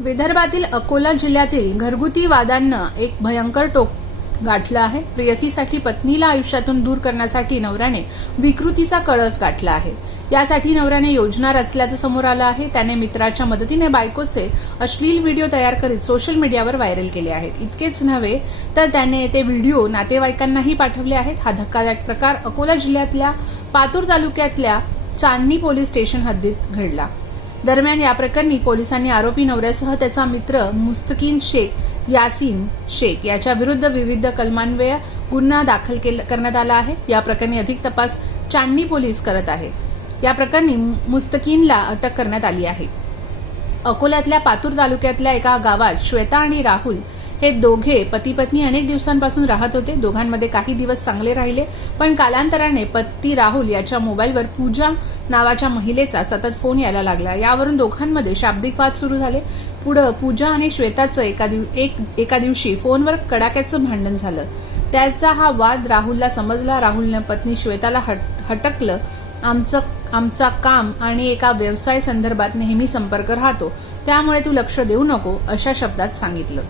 विदर्भातील अकोला जिल्ह्यातील घरगुती वादांनं एक भयंकर टोक गाठलं आहे। प्रेयसीसाठी पत्नीला आयुष्यातून दूर करण्यासाठी नवऱ्याने विकृतीचा कळस गाठला आहे। त्यासाठी नवऱ्याने योजना रचल्याचं समोर आलं आहे। त्याने मित्राच्या मदतीने बायकोचे अश्लील व्हिडिओ तयार करीत सोशल मीडियावर व्हायरल केले आहेत। इतकेच नव्हे तर त्याने ते व्हिडिओ नातेवाईकांनाही पाठवले आहेत। हा धक्कादायक प्रकार अकोला जिल्ह्यातल्या पातूर तालुक्यातल्या चांदणी पोलीस स्टेशन हद्दीत घडला। दरम्यान या प्रकरणी पोलिसांनी आरोपी नवऱ्यासह त्याचा मित्र मुस्तकीन शेख यासीन शेख याच्या विरुद्ध विविध कलमान्वये गुन्हा दाखल करण्यात आला आहे। या प्रकरणी अधिक तपास चांदणी पोलीस करत आहेत। या प्रकरणी मुस्तकीनला अटक करण्यात आली आहे। अकोल्यातल्या पातूर तालुक्यातल्या एका गावात श्वेता आणि राहुल हे दोघे पती पत्नी अनेक दिवसांपासून राहत होते। दोघांमध्ये काही दिवस चांगले राहिले, पण कालांतराने पती राहुल याच्या मोबाईलवर पूजा नावाच्या महिलेचा सतत फोन यायला लागला। यावरून दोघांमध्ये शाब्दिक वाद सुरू झाले। पुढे पूजा आणि श्वेताचं एका दिवशी फोनवर कडाक्याचं भांडण झालं। त्याचा हा वाद राहुलला समजला। राहुलने पत्नी श्वेताला हटकलं, आमचा काम आणि एका व्यवसाय संदर्भात नेहमी संपर्क राहतो, त्यामुळे तू लक्ष देऊ नको अशा शब्दात सांगितलं।